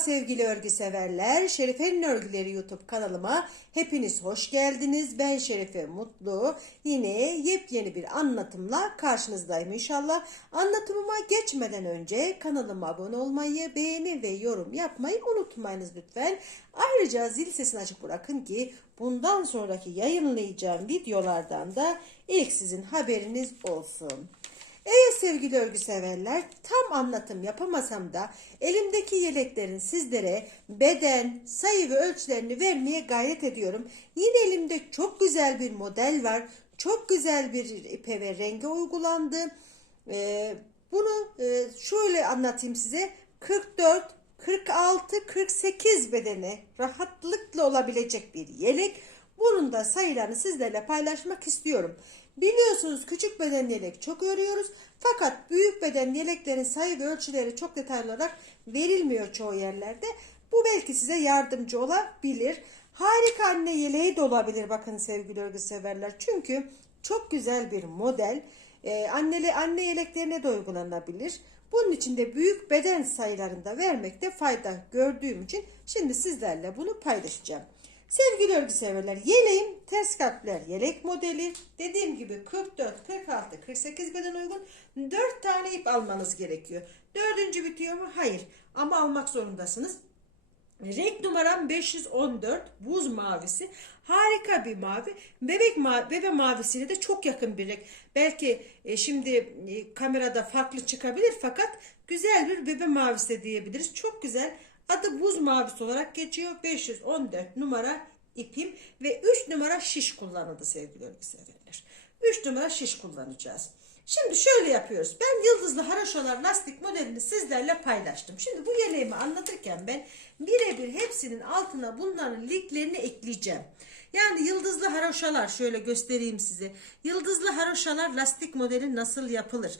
sevgili örgü severler. Şerife'nin örgüleri YouTube kanalıma hepiniz hoş geldiniz. Ben Şerife Mutlu. Yine yepyeni bir anlatımla karşınızdayım inşallah. Anlatımıma geçmeden önce kanalıma abone olmayı, beğeni ve yorum yapmayı unutmayınız lütfen. Ayrıca zil sesini açık bırakın ki bundan sonraki yayınlayacağım videolardan da ilk sizin haberiniz olsun. Evet sevgili örgü severler tam anlatım yapamasam da elimdeki yeleklerin sizlere beden, sayı ve ölçülerini vermeye gayret ediyorum. Yine elimde çok güzel bir model var. Çok güzel bir ipe ve renge uygulandı. Ee, bunu e, şöyle anlatayım size. 44, 46, 48 bedene rahatlıkla olabilecek bir yelek. Bunun da sayılarını sizlerle paylaşmak istiyorum. Biliyorsunuz küçük beden yelek çok örüyoruz. Fakat büyük beden yeleklerin sayı ve ölçüleri çok detaylı olarak verilmiyor çoğu yerlerde. Bu belki size yardımcı olabilir. Harika anne yeleği de olabilir bakın sevgili örgü severler. Çünkü çok güzel bir model. Ee, anneli anne yeleklerine de uygulanabilir. Bunun için de büyük beden sayılarında vermekte fayda gördüğüm için şimdi sizlerle bunu paylaşacağım. Sevgili örgü severler, yeleğim ters kalpler yelek modeli. Dediğim gibi 44, 46, 48 beden uygun 4 tane ip almanız gerekiyor. Dördüncü bitiyor mu? Hayır. Ama almak zorundasınız. Renk numaram 514 buz mavisi. Harika bir mavi. Bebek mavi, bebe mavisiyle de çok yakın bir renk. Belki e, şimdi e, kamerada farklı çıkabilir fakat güzel bir bebe mavisi diyebiliriz. Çok güzel. Adı buz mavisi olarak geçiyor. 514 numara ipim ve 3 numara şiş kullanıldı sevgili örgü severler. 3 numara şiş kullanacağız. Şimdi şöyle yapıyoruz. Ben yıldızlı haroşalar lastik modelini sizlerle paylaştım. Şimdi bu yeleğimi anlatırken ben birebir hepsinin altına bunların linklerini ekleyeceğim. Yani yıldızlı haroşalar şöyle göstereyim size. Yıldızlı haroşalar lastik modeli nasıl yapılır?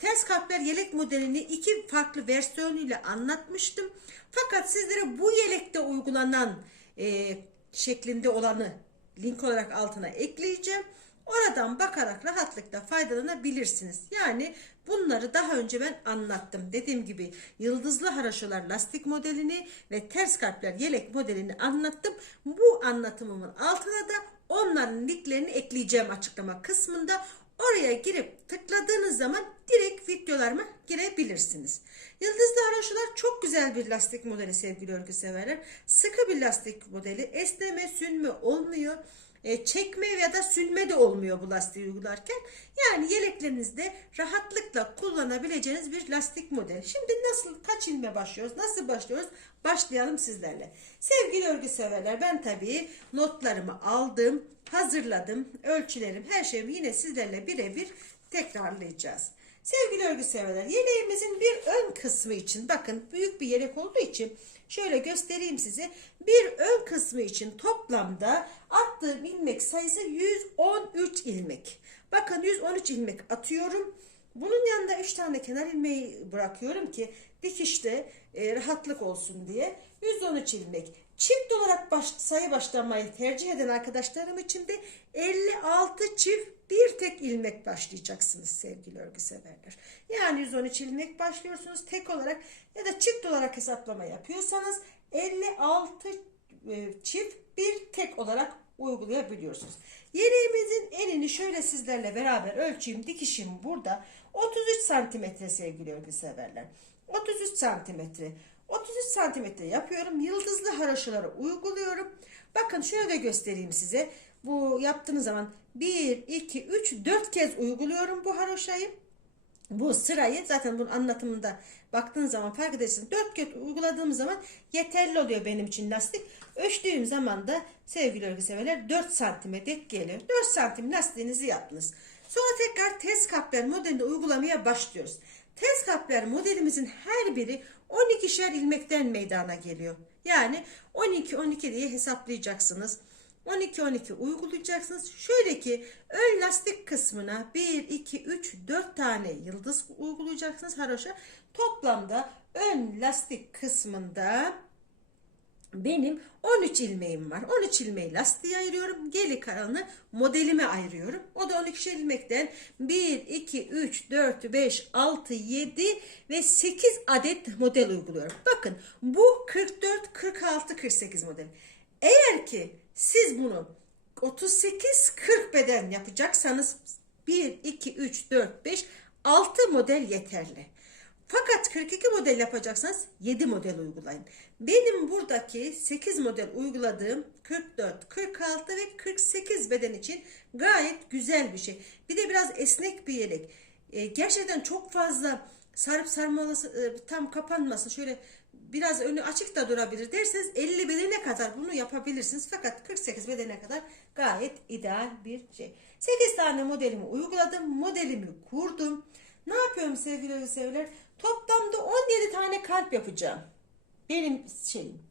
Ters kaplar yelek modelini iki farklı versiyonuyla anlatmıştım. Fakat sizlere bu yelekte uygulanan e, şeklinde olanı link olarak altına ekleyeceğim. Oradan bakarak rahatlıkla faydalanabilirsiniz. Yani bunları daha önce ben anlattım. Dediğim gibi yıldızlı haraşolar lastik modelini ve ters kalpler yelek modelini anlattım. Bu anlatımımın altına da onların linklerini ekleyeceğim açıklama kısmında. Oraya girip tıkladığınız zaman direkt videolarıma girebilirsiniz. Yıldızlı haroşalar çok güzel bir lastik modeli sevgili örgü severler. Sıkı bir lastik modeli. Esneme, sünme olmuyor. E, çekme ya da sünme de olmuyor bu lastiği uygularken. Yani yeleklerinizde rahatlıkla kullanabileceğiniz bir lastik model. Şimdi nasıl kaç ilme başlıyoruz? Nasıl başlıyoruz? Başlayalım sizlerle. Sevgili örgü severler ben tabii notlarımı aldım, hazırladım. Ölçülerim, her şeyimi yine sizlerle birebir tekrarlayacağız. Sevgili örgü severler yeleğimizin bir ön kısmı için bakın büyük bir yelek olduğu için şöyle göstereyim size. Bir ön kısmı için toplamda attığım ilmek sayısı 113 ilmek. Bakın 113 ilmek atıyorum. Bunun yanında 3 tane kenar ilmeği bırakıyorum ki dikişte e, rahatlık olsun diye. 113 ilmek. Çift olarak baş, sayı başlamayı tercih eden arkadaşlarım için de 56 çift bir tek ilmek başlayacaksınız sevgili örgü severler. Yani 113 ilmek başlıyorsunuz tek olarak ya da çift olarak hesaplama yapıyorsanız 56 e, çift bir tek olarak uygulayabiliyorsunuz. Yeleğimizin enini şöyle sizlerle beraber ölçeyim. Dikişim burada. 33 santimetre sevgili örgü severler. 33 santimetre. 33 santimetre yapıyorum. Yıldızlı haroşaları uyguluyorum. Bakın şöyle de göstereyim size. Bu yaptığınız zaman 1, 2, 3, 4 kez uyguluyorum bu haroşayı. Bu sırayı zaten bunun anlatımında baktığınız zaman fark edersiniz. 4 kez uyguladığım zaman yeterli oluyor benim için lastik. Ölçtüğüm zaman da sevgili örgü severler 4 santime dek geliyor. 4 santim lastiğinizi yaptınız. Sonra tekrar test kaplar modelini uygulamaya başlıyoruz. Test kaplar modelimizin her biri 12'şer ilmekten meydana geliyor. Yani 12-12 diye hesaplayacaksınız. 12-12 uygulayacaksınız. Şöyle ki ön lastik kısmına 1, 2, 3, 4 tane yıldız uygulayacaksınız haroşa. Toplamda ön lastik kısmında benim 13 ilmeğim var. 13 ilmeği lastiğe ayırıyorum. Geri kalanı modelime ayırıyorum. O da 12 ilmekten 1, 2, 3, 4, 5, 6, 7 ve 8 adet model uyguluyorum. Bakın bu 44, 46, 48 model. Eğer ki siz bunu 38, 40 beden yapacaksanız 1, 2, 3, 4, 5, 6 model yeterli. Fakat 42 model yapacaksanız 7 model uygulayın. Benim buradaki 8 model uyguladığım 44, 46 ve 48 beden için gayet güzel bir şey. Bir de biraz esnek bir yelek. Ee, gerçekten çok fazla sarıp sarmalası e, tam kapanmasın. Şöyle biraz önü açık da durabilir derseniz 50 bedene kadar bunu yapabilirsiniz. Fakat 48 bedene kadar gayet ideal bir şey. 8 tane modelimi uyguladım. Modelimi kurdum. Ne yapıyorum sevgili sevgiler? Toplamda 17 tane kalp yapacağım. Benim şeyim.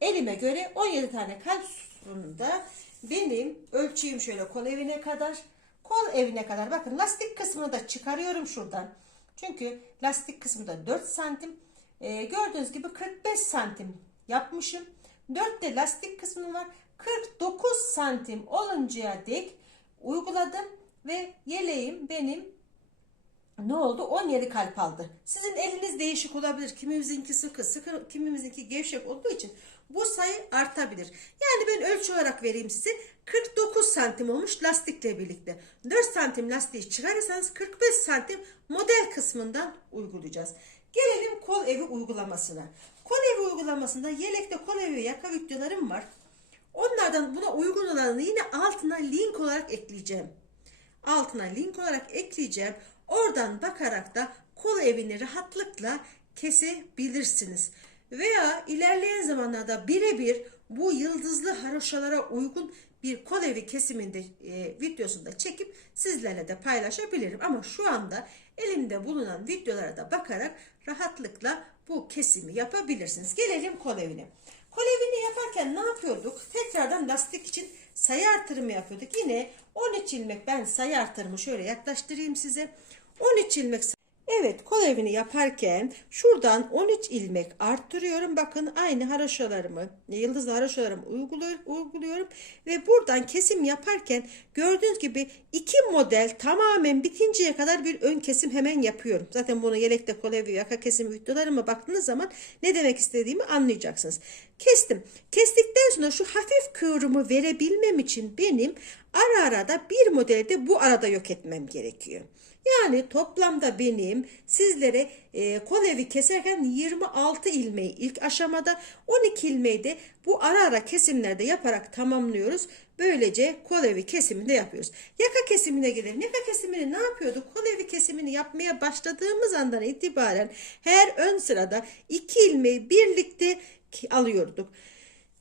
Elime göre 17 tane kalp sonunda benim ölçüyüm şöyle kol evine kadar. Kol evine kadar bakın lastik kısmını da çıkarıyorum şuradan. Çünkü lastik kısmında 4 santim. Ee, gördüğünüz gibi 45 santim yapmışım. 4 de lastik kısmı var. 49 santim oluncaya dek uyguladım ve yeleğim benim ne oldu? 17 kalp aldı. Sizin eliniz değişik olabilir. Kimimizinki sıkı, sıkı kimimizinki gevşek olduğu için bu sayı artabilir. Yani ben ölçü olarak vereyim size. 49 santim olmuş lastikle birlikte. 4 santim lastiği çıkarırsanız 45 santim model kısmından uygulayacağız. Gelelim kol evi uygulamasına. Kol evi uygulamasında yelekte kol evi yaka videolarım var. Onlardan buna uygun olanı yine altına link olarak ekleyeceğim altına link olarak ekleyeceğim. Oradan bakarak da kol evini rahatlıkla kesebilirsiniz. Veya ilerleyen zamanlarda birebir bu yıldızlı haroşalara uygun bir kol evi kesiminde e, videosunda çekip sizlerle de paylaşabilirim. Ama şu anda elimde bulunan videolara da bakarak rahatlıkla bu kesimi yapabilirsiniz. Gelelim kol evine. Kol evini yaparken ne yapıyorduk? Tekrardan lastik için sayı artırımı yapıyorduk. Yine 13 ilmek ben sayı artırımı şöyle yaklaştırayım size. 13 ilmek Evet kol evini yaparken şuradan 13 ilmek arttırıyorum. Bakın aynı haroşalarımı, yıldız haroşalarımı uyguluyor, uyguluyorum. Ve buradan kesim yaparken gördüğünüz gibi iki model tamamen bitinceye kadar bir ön kesim hemen yapıyorum. Zaten bunu yelekte kol evi yaka kesim videolarıma baktığınız zaman ne demek istediğimi anlayacaksınız. Kestim. Kestikten sonra şu hafif kıvrımı verebilmem için benim ara ara da bir modelde bu arada yok etmem gerekiyor. Yani toplamda benim sizlere e, kol evi keserken 26 ilmeği ilk aşamada 12 ilmeği de bu ara ara kesimlerde yaparak tamamlıyoruz. Böylece kol evi kesimini de yapıyoruz. Yaka kesimine gelelim. Yaka kesimini ne yapıyorduk? Kol evi kesimini yapmaya başladığımız andan itibaren her ön sırada 2 ilmeği birlikte alıyorduk.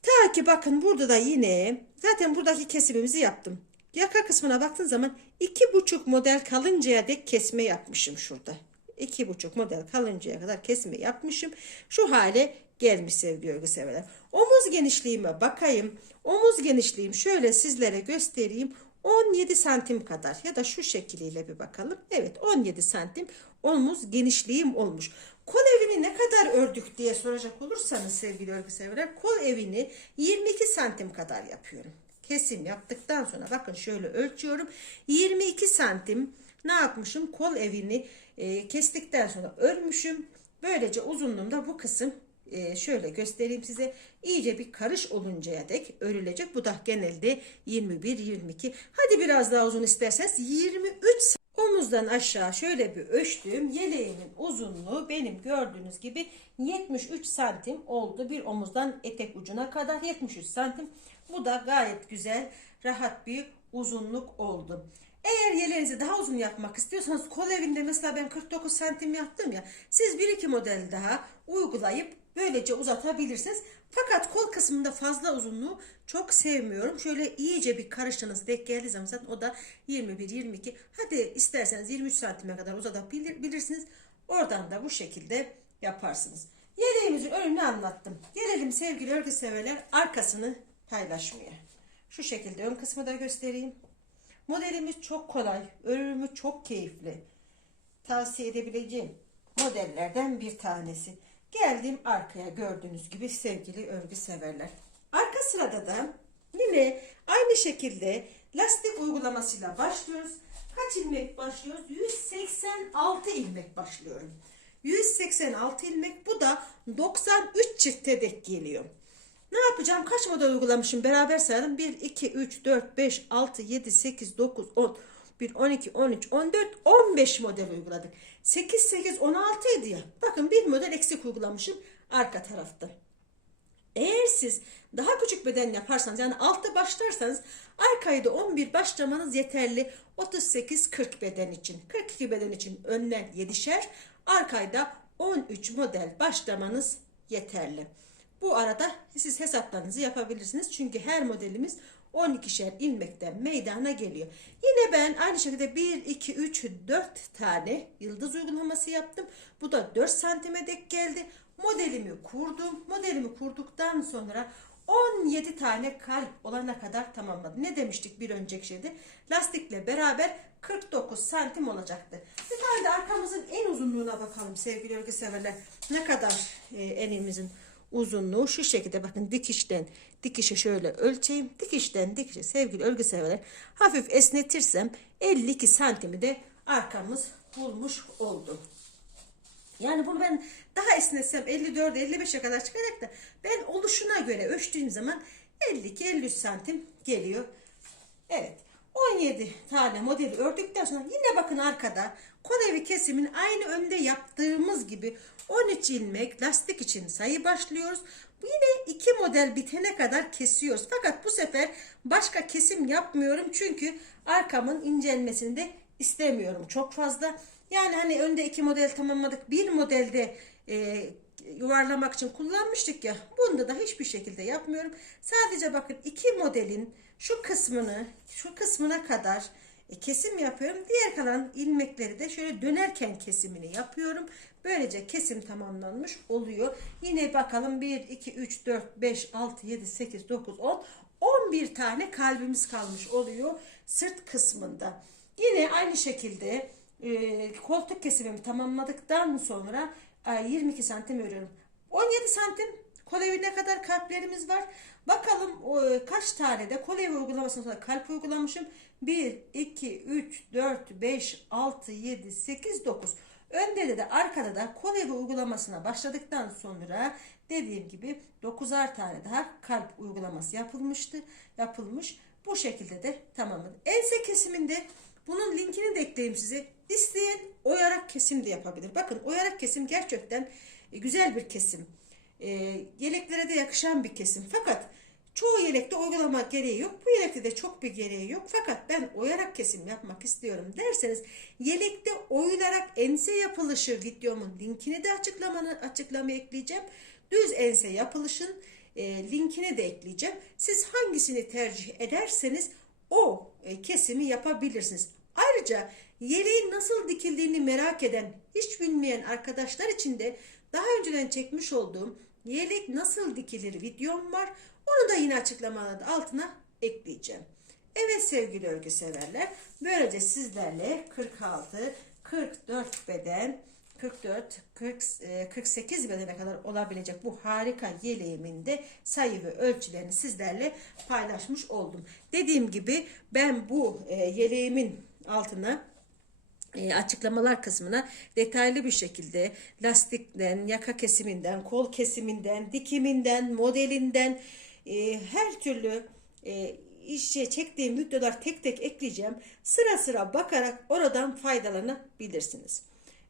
Ta ki bakın burada da yine zaten buradaki kesimimizi yaptım. Yaka kısmına baktığın zaman iki buçuk model kalıncaya dek kesme yapmışım şurada. İki buçuk model kalıncaya kadar kesme yapmışım. Şu hale gelmiş sevgili örgü severler. Omuz genişliğime bakayım. Omuz genişliğim şöyle sizlere göstereyim. 17 santim kadar ya da şu şekliyle bir bakalım. Evet 17 santim omuz genişliğim olmuş. Kol evini ne kadar ördük diye soracak olursanız sevgili örgü severler kol evini 22 santim kadar yapıyorum kesim yaptıktan sonra bakın şöyle ölçüyorum. 22 santim ne yapmışım? Kol evini e, kestikten sonra örmüşüm. Böylece uzunluğumda bu kısım e, şöyle göstereyim size. iyice bir karış oluncaya dek örülecek. Bu da genelde 21-22. Hadi biraz daha uzun isterseniz 23 Omuzdan aşağı şöyle bir ölçtüm. Yeleğimin uzunluğu benim gördüğünüz gibi 73 santim oldu. Bir omuzdan etek ucuna kadar 73 santim. Bu da gayet güzel, rahat bir uzunluk oldu. Eğer yeleğinizi daha uzun yapmak istiyorsanız kol evinde mesela ben 49 santim yaptım ya. Siz bir iki model daha uygulayıp böylece uzatabilirsiniz. Fakat kol kısmında fazla uzunluğu çok sevmiyorum. Şöyle iyice bir karıştığınız denk geldiği zaman zaten o da 21-22. Hadi isterseniz 23 santime kadar uzatabilirsiniz. Oradan da bu şekilde yaparsınız. Yeleğimizin önünü anlattım. Gelelim sevgili örgü severler arkasını paylaşmaya. Şu şekilde ön kısmı da göstereyim. Modelimiz çok kolay. Örümü çok keyifli. Tavsiye edebileceğim modellerden bir tanesi. Geldim arkaya gördüğünüz gibi sevgili örgü severler. Arka sırada da yine aynı şekilde lastik uygulamasıyla başlıyoruz. Kaç ilmek başlıyoruz? 186 ilmek başlıyorum. 186 ilmek bu da 93 çifte dek geliyor. Ne yapacağım? Kaç model uygulamışım? Beraber sayalım. 1, 2, 3, 4, 5, 6, 7, 8, 9, 10, 1, 12, 13, 14, 15 model uyguladık. 8, 8, 16 idi ya. Bakın bir model eksik uygulamışım arka tarafta. Eğer siz daha küçük beden yaparsanız yani altta başlarsanız arkayı da 11 başlamanız yeterli. 38-40 beden için. 42 beden için önler 7'şer. Arkayda 13 model başlamanız yeterli. Bu arada siz hesaplarınızı yapabilirsiniz. Çünkü her modelimiz 12'şer ilmekten meydana geliyor. Yine ben aynı şekilde 1, 2, 3, 4 tane yıldız uygulaması yaptım. Bu da 4 santime dek geldi. Modelimi kurdum. Modelimi kurduktan sonra 17 tane kalp olana kadar tamamladım. Ne demiştik bir önceki şeyde? Lastikle beraber 49 santim olacaktı. Bir tane de arkamızın en uzunluğuna bakalım sevgili örgü severler. Ne kadar e, enimizin uzunluğu şu şekilde bakın dikişten dikişe şöyle ölçeyim. Dikişten dikişe sevgili örgü severler hafif esnetirsem 52 santimi de arkamız bulmuş oldu. Yani bunu ben daha esnetsem 54 55'e kadar çıkacak da ben oluşuna göre ölçtüğüm zaman 52-53 santim geliyor. Evet. 17 tane modeli ördükten sonra yine bakın arkada kolevi kesimin aynı önde yaptığımız gibi 13 ilmek lastik için sayı başlıyoruz. Yine iki model bitene kadar kesiyoruz. Fakat bu sefer başka kesim yapmıyorum çünkü arkamın incelmesini de istemiyorum çok fazla. Yani hani önde iki model tamamladık. Bir modelde e, yuvarlamak için kullanmıştık ya. Bunda da hiçbir şekilde yapmıyorum. Sadece bakın iki modelin şu kısmını şu kısmına kadar e, kesim yapıyorum. Diğer kalan ilmekleri de şöyle dönerken kesimini yapıyorum. Böylece kesim tamamlanmış oluyor. Yine bakalım 1, 2, 3, 4, 5, 6, 7, 8, 9, 10. 11 tane kalbimiz kalmış oluyor sırt kısmında. Yine aynı şekilde e, koltuk kesimimi tamamladıktan sonra e, 22 santim örüyorum. 17 santim kol evine kadar kalplerimiz var. Bakalım o, kaç tane de kol evi uygulamasından sonra kalp uygulamışım. 1, 2, 3, 4, 5, 6, 7, 8, 9. Önde de arkada da kol evi uygulamasına başladıktan sonra dediğim gibi 9'ar tane daha kalp uygulaması yapılmıştı. Yapılmış. Bu şekilde de tamamladım. Ense kesiminde bunun linkini de ekleyeyim size. İsteyen oyarak kesim de yapabilir. Bakın oyarak kesim gerçekten e, güzel bir kesim. E, yeleklere de yakışan bir kesim. Fakat çoğu yelekte uygulama gereği yok. Bu yelekte de çok bir gereği yok. Fakat ben oyarak kesim yapmak istiyorum derseniz yelekte oyularak ense yapılışı videomun linkini de açıklamanı açıklamaya ekleyeceğim. Düz ense yapılışın e, linkini de ekleyeceğim. Siz hangisini tercih ederseniz o e, kesimi yapabilirsiniz. Ayrıca yeleğin nasıl dikildiğini merak eden, hiç bilmeyen arkadaşlar için de daha önceden çekmiş olduğum yelek nasıl dikilir videom var. Onu da yine açıklamalarda altına ekleyeceğim. Evet sevgili örgü severler, böylece sizlerle 46, 44 beden, 44, 40, 48 bedene kadar olabilecek bu harika yeleğimin de sayı ve ölçülerini sizlerle paylaşmış oldum. Dediğim gibi ben bu e, yeleğimin altına e, açıklamalar kısmına detaylı bir şekilde lastikten, yaka kesiminden, kol kesiminden, dikiminden, modelinden e, her türlü e, işe çektiğim videolar tek tek ekleyeceğim. Sıra sıra bakarak oradan faydalanabilirsiniz.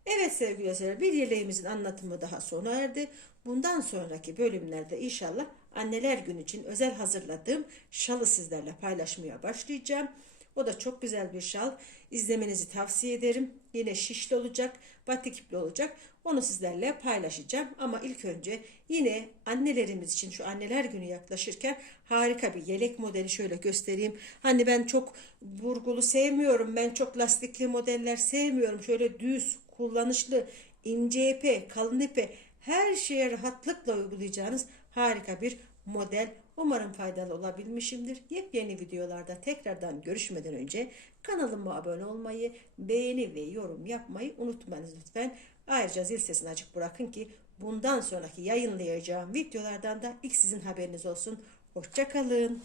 Evet sevgili izleyiciler bir yeleğimizin anlatımı daha sona erdi. Bundan sonraki bölümlerde inşallah anneler günü için özel hazırladığım şalı sizlerle paylaşmaya başlayacağım. O da çok güzel bir şal. İzlemenizi tavsiye ederim. Yine şişli olacak, batik ipli olacak. Onu sizlerle paylaşacağım. Ama ilk önce yine annelerimiz için şu anneler günü yaklaşırken harika bir yelek modeli şöyle göstereyim. Hani ben çok burgulu sevmiyorum. Ben çok lastikli modeller sevmiyorum. Şöyle düz, kullanışlı, ince ipe, kalın ipe her şeye rahatlıkla uygulayacağınız harika bir model. Umarım faydalı olabilmişimdir. Yepyeni videolarda tekrardan görüşmeden önce kanalıma abone olmayı, beğeni ve yorum yapmayı unutmayınız lütfen. Ayrıca zil sesini açık bırakın ki bundan sonraki yayınlayacağım videolardan da ilk sizin haberiniz olsun. Hoşçakalın.